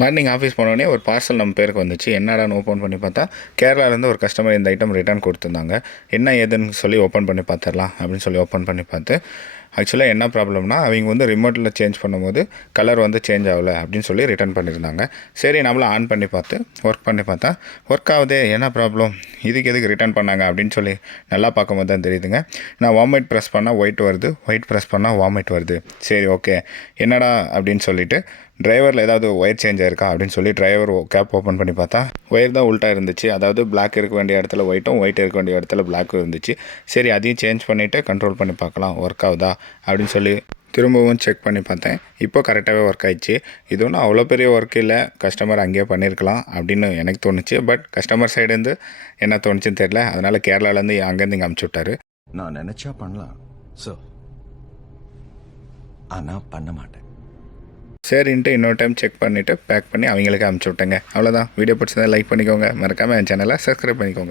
Morning office போனோடனே ஒரு parcel நம்ம பேருக்கு வந்துச்சு. என்னடான்னு ஓப்பன் பண்ணி பார்த்தா, கேரளாலேருந்து ஒரு கஸ்டமர் இந்த ஐட்டம் ரிட்டர்ன் கொடுத்துருந்தாங்க. என்ன ஏதுன்னு சொல்லி ஓப்பன் பண்ணி பார்த்துடலாம் அப்படின்னு சொல்லி ஓப்பன் பண்ணி பார்த்து, ஆக்சுவலாக என்ன ப்ராப்ளம்னா, அவங்க வந்து ரிமோட்டில் சேஞ்ச் பண்ணும்போது கலர் வந்து சேஞ்ச் ஆகலை அப்படின்னு சொல்லி ரிட்டர்ன் பண்ணியிருந்தாங்க. சரி நம்மளும் ஆன் பண்ணி பார்த்து ஒர்க் பண்ணி பார்த்தா, ஒர்க் ஆகுதே, என்ன ப்ராப்ளம், இதுக்கு எதுக்கு ரிட்டர்ன் பண்ணாங்க அப்படின்னு சொல்லி நல்லா பார்க்கும்போது தான் தெரியுதுங்க. நான் வாமிட் ப்ரெஸ் பண்ணால் ஒயிட் வருது, ஒயிட் ப்ரெஸ் பண்ணால் வாமிட் வருது. சரி ஓகே, என்னடா அப்படின்னு சொல்லிட்டு டிரைவரில் ஏதாவது ஒயர் சேஞ்ச் ஆயிருக்கா அப்படின்னு சொல்லி டிரைவர் கேப் ஓப்பன் பண்ணி பார்த்தா, ஒயர் தான் உல்ட்டா இருந்துச்சு. அதாவது பிளாக் இருக்க வேண்டிய இடத்துல ஒயிட்டும், ஒயிட் இருக்க வேண்டிய இடத்துல பிளாக்கும் இருந்துச்சு. சரி அதையும் சேஞ்ச் பண்ணிவிட்டு கண்ட்ரோல் பண்ணி பார்க்கலாம் ஒர்க் ஆகுதா அப்படின்னு சொல்லி திரும்பவும் செக் பண்ணி பார்த்தேன். இப்போ கரெக்டாகவே ஒர்க் ஆயிடுச்சு. இது ஒன்றும் அவ்வளோ பெரிய ஒர்க் இல்லை, கஸ்டமர் அங்கேயே பண்ணியிருக்கலாம் அப்படின்னு எனக்கு தோணுச்சு. பட் கஸ்டமர் சைடுலேருந்து என்ன தோணுச்சுன்னு தெரியல. அதனால் கேரளாலேருந்து அங்கேருந்து இங்கே அமுச்சு விட்டாரு. நான் நினைச்சா பண்ணலாம் சார், ஆனா பண்ண மாட்டேன். சரின்ட்டு இன்னொரு டைம் செக் பண்ணிவிட்டு பேக் பண்ணி அவங்களுக்கு அமுச்சு விட்டேங்க. அவ்வளோதான். வீடியோ பிடிச்சதை லைக் பண்ணிக்கோங்க. மறக்காமல் என் சேனலை சப்ஸ்கிரைப் பண்ணிக்கோங்க.